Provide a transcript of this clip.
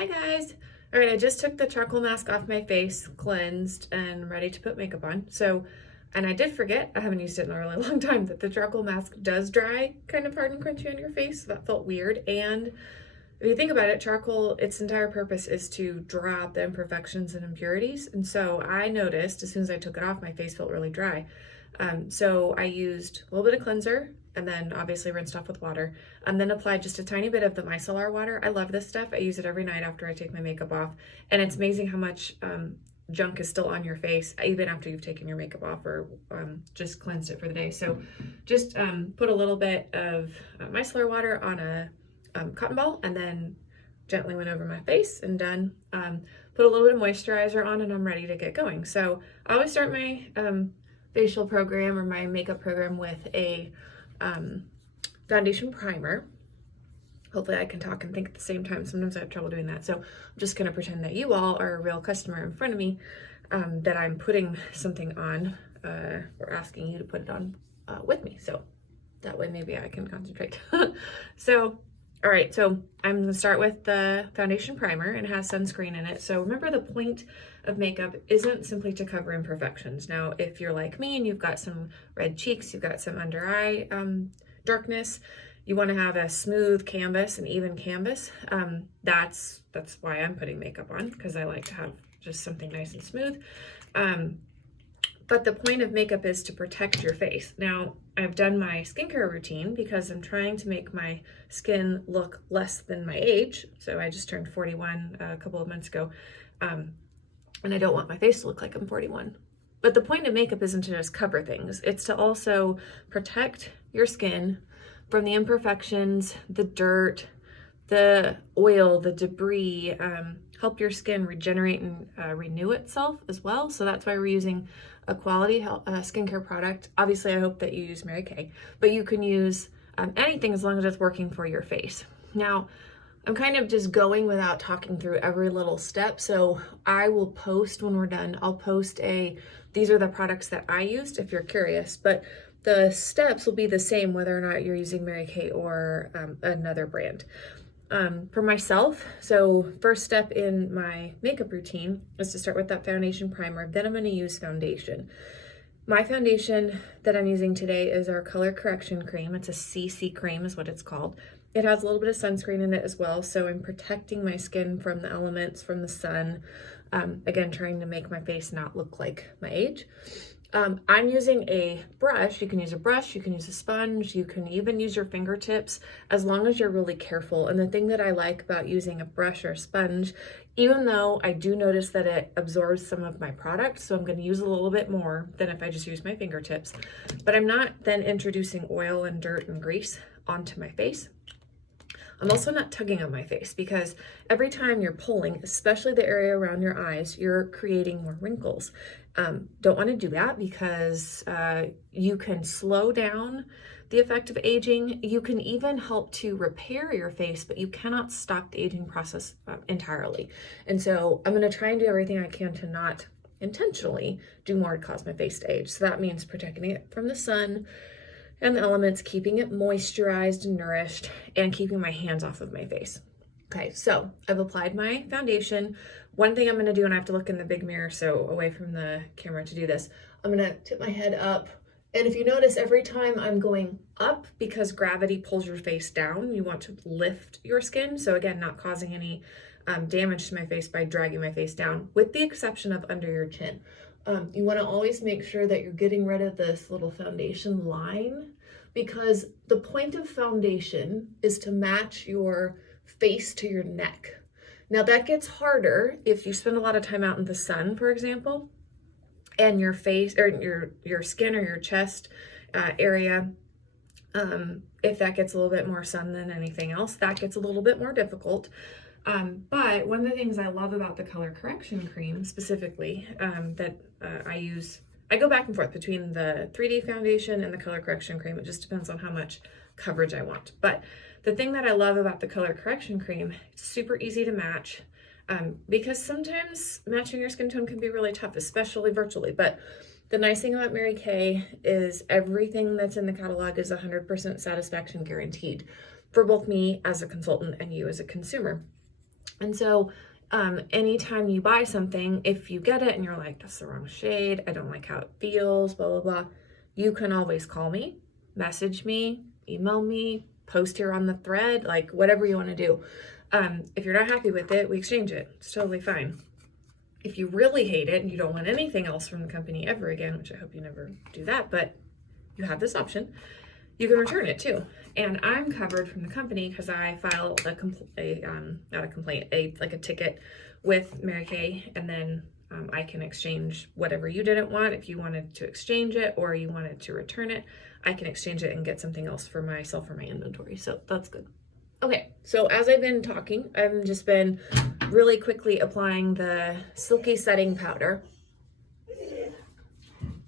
Hi guys! All right, I just took the charcoal mask off my face, cleansed, and ready to put makeup on. And I did forget, I haven't used it in a really long time, that the charcoal mask does dry kind of hard and crunchy on your face, so that felt weird. And if you think about it, charcoal, its entire purpose is to draw out the imperfections and impurities. And so I noticed as soon as I took it off, my face felt really dry. So I used a little bit of cleanser and then obviously rinsed off with water and then applied just a tiny bit of the micellar water. I love this stuff. I use it every night after I take my makeup off. And it's amazing how much junk is still on your face even after you've taken your makeup off or just cleansed it for the day. So just put a little bit of micellar water on a cotton ball and then gently went over my face and done. Put a little bit of moisturizer on and I'm ready to get going. So I always start my facial program or my makeup program with a foundation primer. Hopefully I can talk and think at the same time. Sometimes I have trouble doing that. So I'm just gonna pretend that you all are a real customer in front of me, that I'm putting something on or asking you to put it on with me. So that way maybe I can concentrate. All right, so I'm gonna start with the foundation primer and it has sunscreen in it. So remember, the point of makeup isn't simply to cover imperfections. Now, if you're like me and you've got some red cheeks, you've got some under eye darkness, you wanna have a smooth canvas, an even canvas. That's why I'm putting makeup on, because I like to have just something nice and smooth. But the point of makeup is to protect your face. Now, I've done my skincare routine because I'm trying to make my skin look less than my age. So I just turned 41 a couple of months ago. And I don't want my face to look like I'm 41. But the point of makeup isn't to just cover things. It's to also protect your skin from the imperfections, the dirt, the oil, the debris, help your skin regenerate and renew itself as well. So that's why we're using a quality skincare product. Obviously, I hope that you use Mary Kay, but you can use anything as long as it's working for your face. Now, I'm kind of just going without talking through every little step. So I will post when we're done, I'll post these are the products that I used if you're curious, but the steps will be the same whether or not you're using Mary Kay or another brand. For myself, so first step in my makeup routine is to start with that foundation primer. Then I'm going to use foundation. My foundation that I'm using today is our color correction cream. It's a CC cream is what it's called. It has a little bit of sunscreen in it as well. So I'm protecting my skin from the elements, from the sun. Again, trying to make my face not look like my age. I'm using a brush. You can use a brush, you can use a sponge, you can even use your fingertips as long as you're really careful. And the thing that I like about using a brush or a sponge, even though I do notice that it absorbs some of my product, so I'm going to use a little bit more than if I just use my fingertips, but I'm not then introducing oil and dirt and grease onto my face. I'm also not tugging on my face because every time you're pulling, especially the area around your eyes, you're creating more wrinkles. Don't want to do that because you can slow down the effect of aging. You can even help to repair your face, but you cannot stop the aging process entirely. And so I'm going to try and do everything I can to not intentionally do more to cause my face to age. So that means protecting it from the sun and the elements, keeping it moisturized and nourished, and keeping my hands off of my face. Okay, so I've applied my foundation. One thing I'm gonna do, and I have to look in the big mirror, so away from the camera to do this, I'm gonna tip my head up. And if you notice, every time I'm going up, because gravity pulls your face down, you want to lift your skin. So again, not causing any damage to my face by dragging my face down, with the exception of under your chin. You want to always make sure that you're getting rid of this little foundation line, because the point of foundation is to match your face to your neck. Now that gets harder if you spend a lot of time out in the sun, for example, and your face or your skin or your chest area, if that gets a little bit more sun than anything else, that gets a little bit more difficult. But one of the things I love about the color correction cream specifically that I use, I go back and forth between the 3D foundation and the color correction cream. It just depends on how much coverage I want. But the thing that I love about the color correction cream, it's super easy to match because sometimes matching your skin tone can be really tough, especially virtually. But the nice thing about Mary Kay is everything that's in the catalog is 100% satisfaction guaranteed for both me as a consultant and you as a consumer. And so anytime you buy something, if you get it and you're like, that's the wrong shade, I don't like how it feels, blah, blah, blah, you can always call me, message me, email me, post here on the thread, like whatever you want to do. If you're not happy with it, we exchange it. It's totally fine. If you really hate it and you don't want anything else from the company ever again, which I hope you never do that, but you have this option, you can return it too. And I'm covered from the company because I filed not a complaint, like a ticket with Mary Kay, and then I can exchange whatever you didn't want. If you wanted to exchange it or you wanted to return it, I can exchange it and get something else for myself or my inventory. So that's good. Okay, so as I've been talking, I've just been really quickly applying the Silky Setting Powder.